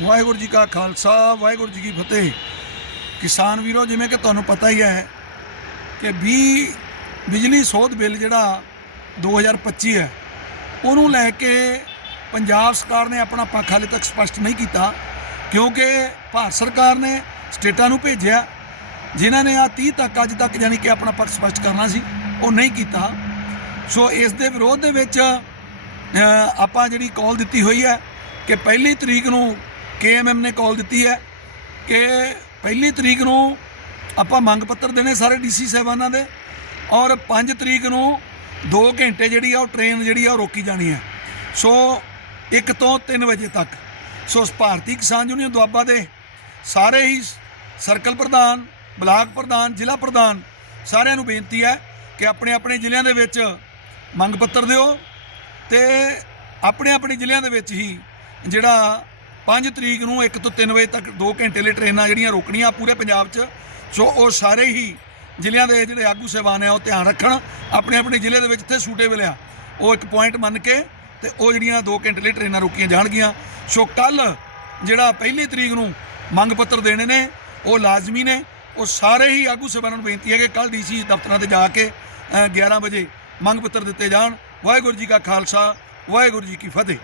ਵਾਹਿਗੁਰੂ ਜੀ ਕਾ ਖਾਲਸਾ, ਵਾਹਿਗੁਰੂ ਜੀ ਕੀ ਫਤਿਹ। ਕਿਸਾਨ ਵੀਰੋ, ਜਿਵੇਂ ਕਿ ਤੁਹਾਨੂੰ ਪਤਾ ਹੀ ਹੈ ਕਿ 20 ਬਿਜਲੀ ਸੋਧ ਬਿੱਲ ਜਿਹੜਾ 2025 ਹੈ, ਉਹਨੂੰ ਲੈ ਕੇ ਪੰਜਾਬ ਸਰਕਾਰ ਨੇ ਆਪਣਾ ਪੱਖ ਹਾਲੇ ਤੱਕ ਸਪਸ਼ਟ ਨਹੀਂ ਕੀਤਾ, ਕਿਉਂਕਿ ਭਾਰਤ ਸਰਕਾਰ ਨੇ ਸਟੇਟਾਂ ਨੂੰ ਭੇਜਿਆ, ਜਿਨ੍ਹਾਂ ਨੇ ਆ 30 ਤੱਕ, ਅੱਜ ਤੱਕ ਯਾਨੀ ਕਿ ਆਪਣਾ ਪੱਖ ਸਪਸ਼ਟ ਕਰਨਾ ਸੀ, ਉਹ ਨਹੀਂ ਕੀਤਾ। ਸੋ ਇਸ ਦੇ ਵਿਰੋਧ ਦੇ ਵਿੱਚ ਆਪਾਂ ਜਿਹੜੀ ਕਾਲ ਦਿੱਤੀ ਹੋਈ ਹੈ ਕਿ ਪਹਿਲੀ ਤਰੀਕ ਨੂੰ ਕੇਐਮਐਮ ਨੇ ਕਾਲ ਦਿੱਤੀ ਹੈ ਕਿ ਪਹਿਲੀ ਤਰੀਕ ਨੂੰ ਆਪਾਂ ਮੰਗ ਪੱਤਰ ਦੇਣੇ ਸਾਰੇ ਡੀਸੀ ਸਾਹਿਬਾਨਾਂ ਦੇ ਔਰ 5 ਤਰੀਕ ਨੂੰ 2 ਘੰਟੇ ਜਿਹੜੀ ਆ ਉਹ ਟ੍ਰੇਨ ਜਿਹੜੀ ਆ ਉਹ ਰੋਕੀ ਜਾਣੀ ਹੈ। ਸੋ 1 ਤੋਂ 3 ਵਜੇ ਤੱਕ। ਸੋ ਭਾਰਤੀ ਕਿਸਾਨ ਯੂਨੀਅਨ ਦੁਆਬਾ ਦੇ ਸਾਰੇ ਹੀ ਸਰਕਲ ਪ੍ਰਧਾਨ, ਬਲਾਕ ਪ੍ਰਧਾਨ, ਜ਼ਿਲ੍ਹਾ ਪ੍ਰਧਾਨ ਸਾਰਿਆਂ ਨੂੰ ਬੇਨਤੀ ਹੈ ਕਿ ਆਪਣੇ ਆਪਣੇ ਜ਼ਿਲ੍ਹਿਆਂ ਦੇ ਵਿੱਚ ਮੰਗ ਪੱਤਰ ਦਿਓ ਤੇ ਆਪਣੇ ਆਪਣੇ ਜ਼ਿਲ੍ਹਿਆਂ ਦੇ ਵਿੱਚ ਹੀ ਜਿਹੜਾ 5 ਤਰੀਕ ਨੂੰ 1 ਤੋਂ 3 ਵਜੇ ਤੱਕ 2 ਘੰਟੇ ਲਈ ਟ੍ਰੇਨਾਂ ਜਿਹੜੀਆਂ ਰੋਕਣੀਆਂ ਪੂਰੇ ਪੰਜਾਬ 'ਚ ਸੋ ਉਹ ਸਾਰੇ ਹੀ ਜ਼ਿਲ੍ਹਿਆਂ ਦੇ ਜਿਹੜੇ ਆਗੂ ਸਹਿਬਾਨ ਆ ਉਹ ਧਿਆਨ ਰੱਖਣ ਆਪਣੇ ਆਪਣੇ ਜ਼ਿਲ੍ਹੇ ਦੇ ਵਿੱਚ ਤੇ ਸੂਟੇਬਲ ਆ। ਉਹ ਇੱਕ ਪੁਆਇੰਟ ਮੰਨ ਕੇ ਤੇ ਉਹ ਜਿਹੜੀਆਂ 2 ਘੰਟੇ ਲਈ ਟ੍ਰੇਨਾਂ ਰੋਕੀਆਂ ਜਾਣਗੀਆਂ। ਸੋ ਕੱਲ ਜਿਹੜਾ ਪਹਿਲੀ ਤਰੀਕ ਨੂੰ ਮੰਗ ਪੱਤਰ ਦੇਣੇ ਨੇ ਉਹ ਲਾਜ਼ਮੀ ਨੇ। ਉਹ ਸਾਰੇ ਹੀ ਆਗੂ ਸਹਿਬਾਨਾਂ ਨੂੰ ਬੇਨਤੀ ਹੈ ਕਿ ਕੱਲ ਡੀਸੀ ਦਫ਼ਤਰਾਂ ਤੇ ਜਾ ਕੇ ਅ, 11 ਵਜੇ ਮੰਗ ਪੱਤਰ ਦਿੱਤੇ ਜਾਣ। ਵਾਹਿਗੁਰੂ ਜੀ ਕਾ ਖਾਲਸਾ ਵਾਹਿਗੁਰੂ ਜੀ ਕੀ ਫਤਿਹ।